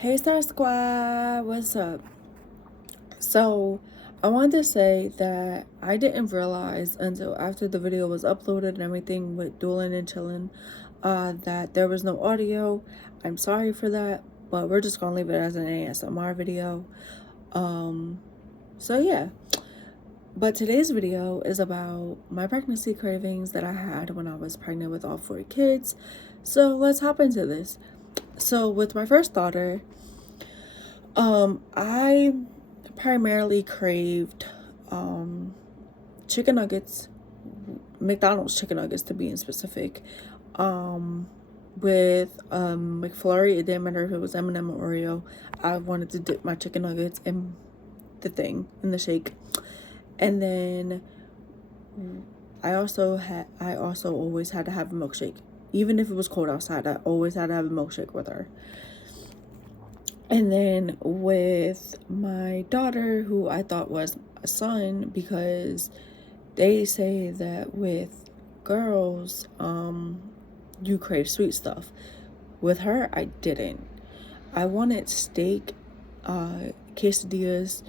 Hey Star Squad, what's up? So, I wanted to say that I didn't realize until after the video was uploaded and everything with dueling and chilling that there was no audio. I'm sorry for that, but we're just gonna leave it as an ASMR video. So yeah. But today's video is about my pregnancy cravings that I had when I was pregnant with all 4 kids. So let's hop into this. So with my first daughter, I primarily craved chicken nuggets, McDonald's chicken nuggets to be in specific. With McFlurry, it didn't matter if it was M&M or Oreo. I wanted to dip my chicken nuggets in the shake. And then I also always had to have a milkshake. Even if it was cold outside, I always had to have a milkshake with her. And then with my daughter, who I thought was a son, because they say that with girls, you crave sweet stuff. With her, I didn't. I wanted steak, quesadillas,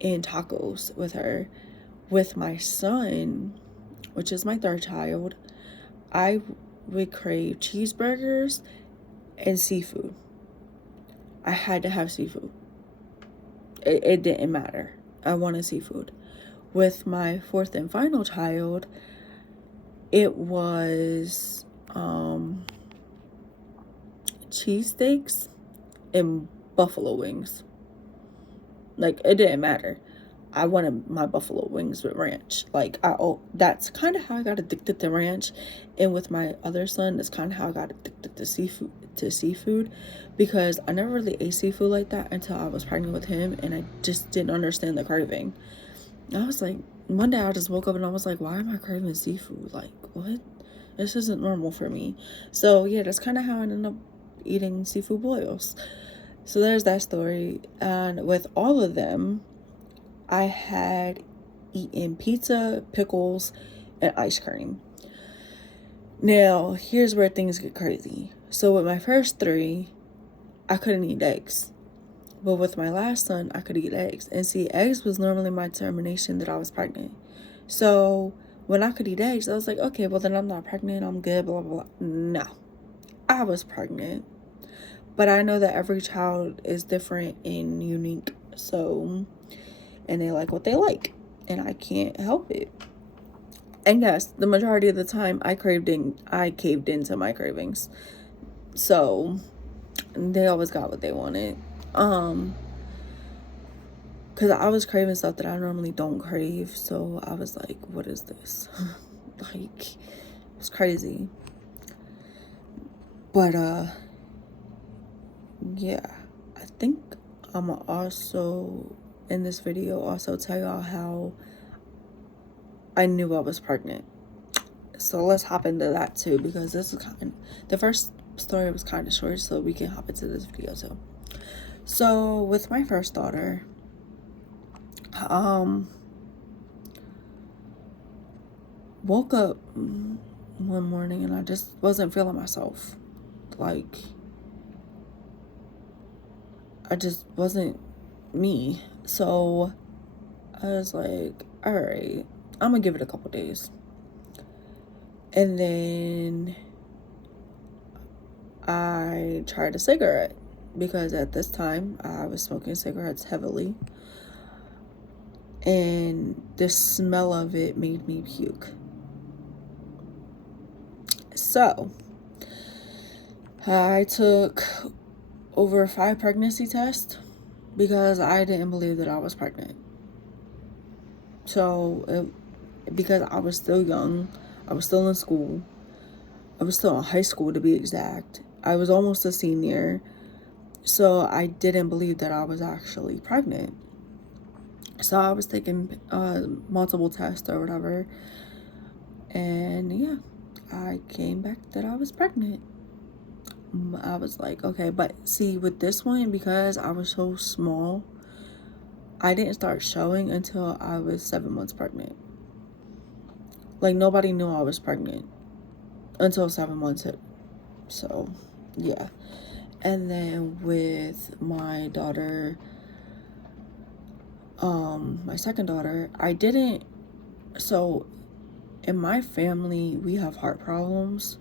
and tacos with her. With my son, which is my third child, I would crave cheeseburgers and seafood. I had to have seafood. It didn't matter. I wanted seafood. With my fourth and final child, it was cheesesteaks and buffalo wings. Like, it didn't matter. I wanted my buffalo wings with ranch. That's kind of how I got addicted to ranch. And with my other son, that's kind of how I got addicted to seafood, because I never really ate seafood like that until I was pregnant with him, and I just didn't understand the craving. I was like, one day I just woke up and I was like, why am I craving seafood? Like, what? This isn't normal for me. So yeah, that's kind of how I ended up eating seafood boils. So there's that story. And with all of them, I had eaten pizza, pickles, and ice cream. Now, here's where things get crazy. So with my first 3, I couldn't eat eggs. But with my last son, I could eat eggs. And see, eggs was normally my determination that I was pregnant. So when I could eat eggs, I was like, okay, well then I'm not pregnant, I'm good, blah, blah, blah. No, I was pregnant. But I know that every child is different and unique. So, and they like what they like. And I can't help it. And yes, the majority of the time I caved into my cravings. So they always got what they wanted. Because I was craving stuff that I normally don't crave. So I was like, what is this? Like, it's crazy. But yeah, I think I'm also in this video also tell y'all how I knew I was pregnant. So let's hop into that too, because this is the first story was kind of short, so we can hop into this video too. So with my first daughter, woke up one morning and I just wasn't feeling myself. Like, I just wasn't me. So I was like, all right, I'm gonna give it a couple days. And then I tried a cigarette, because at this time I was smoking cigarettes heavily, and the smell of it made me puke. So I took over 5 pregnancy tests because I didn't believe that I was pregnant. So because I was still young, I was still in school, I was still in high school to be exact. I was almost a senior, so I didn't believe that I was actually pregnant. So I was taking multiple tests or whatever, and yeah, I came back that I was pregnant. I was like, okay, but see, with this one, because I was so small, I didn't start showing until I was 7 months pregnant. Like, nobody knew I was pregnant until 7 months hit. So yeah. And then with my daughter, my second daughter, I didn't, so in my family, we have heart problems,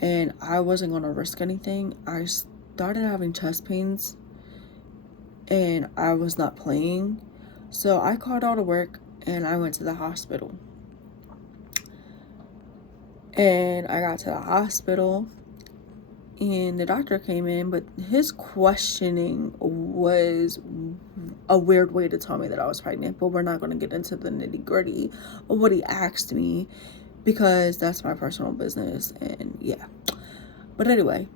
and I wasn't going to risk anything. I started having chest pains, and I was not playing. So I called out of work, and I went to the hospital. And I got to the hospital, and the doctor came in, but his questioning was a weird way to tell me that I was pregnant, but we're not going to get into the nitty-gritty of what he asked me, because that's my personal business, and yeah. But anyway,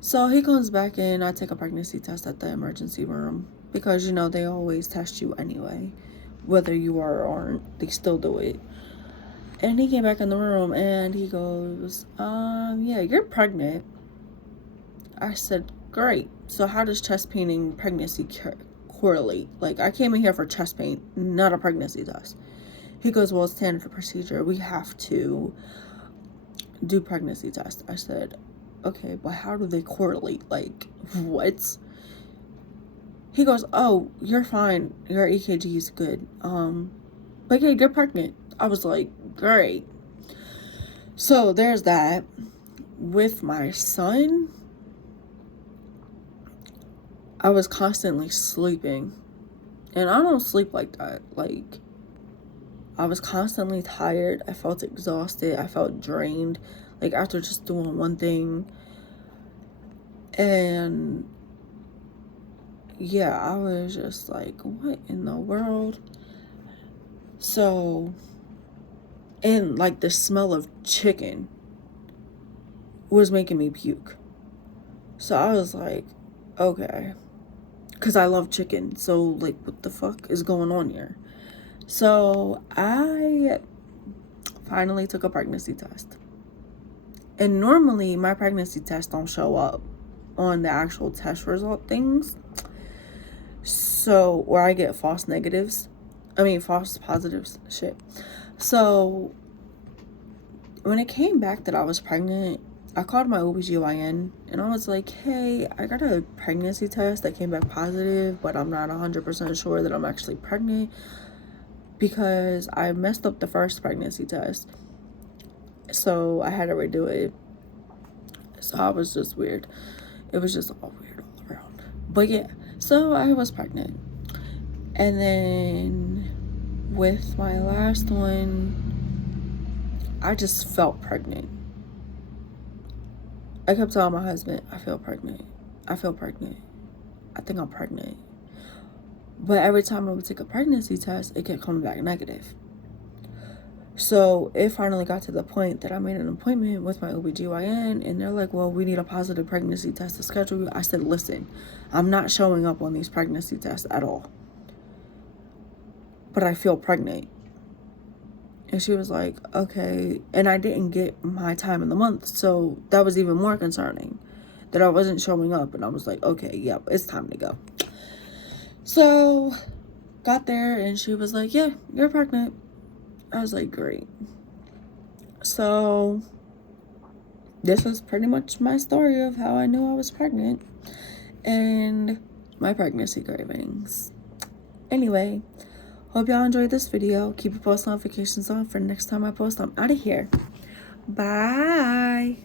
so he comes back in. I take a pregnancy test at the emergency room, because, you know, they always test you anyway. Whether you are or aren't, they still do it. And he came back in the room, and he goes, yeah, you're pregnant. I said, great. So how does chest pain and pregnancy correlate? Like, I came in here for chest pain, not a pregnancy test. He goes, well, it's standard procedure. We have to do pregnancy tests. I said, okay, but how do they correlate? Like, what? He goes, oh, you're fine. Your EKG is good. But yeah, you're pregnant. I was like, great. So there's that. With my son, I was constantly sleeping. And I don't sleep like that. Like, I was constantly tired. I felt exhausted. I felt drained. Like, after just doing one thing. And yeah, I was just like, what in the world? So, and like the smell of chicken was making me puke. So I was like, okay. Because I love chicken. So, like, what the fuck is going on here? So I finally took a pregnancy test. And normally my pregnancy tests don't show up on the actual test result things. So, or I get false positives, shit. So, when it came back that I was pregnant, I called my OBGYN, and I was like, hey, I got a pregnancy test that came back positive, but I'm not 100% sure that I'm actually pregnant, because I messed up the first pregnancy test. So, I had to redo it. So, I was just weird. It was just all weird all around. But yeah, so I was pregnant. And then with my last one, I just felt pregnant. I kept telling my husband, I feel pregnant. I feel pregnant. I think I'm pregnant. But every time I would take a pregnancy test, it kept coming back negative. So it finally got to the point that I made an appointment with my OBGYN, and they're like, well, we need a positive pregnancy test to schedule you. I said, listen, I'm not showing up on these pregnancy tests at all, but I feel pregnant. And she was like, okay. And I didn't get my time in the month, so that was even more concerning, that I wasn't showing up. And I was like, okay, yep, it's time to go. So got there, and she was like, yeah, you're pregnant. I was like, great. So this was pretty much my story of how I knew I was pregnant and my pregnancy cravings. Anyway, hope y'all enjoyed this video. Keep your post notifications on for next time I post. I'm out of here. Bye.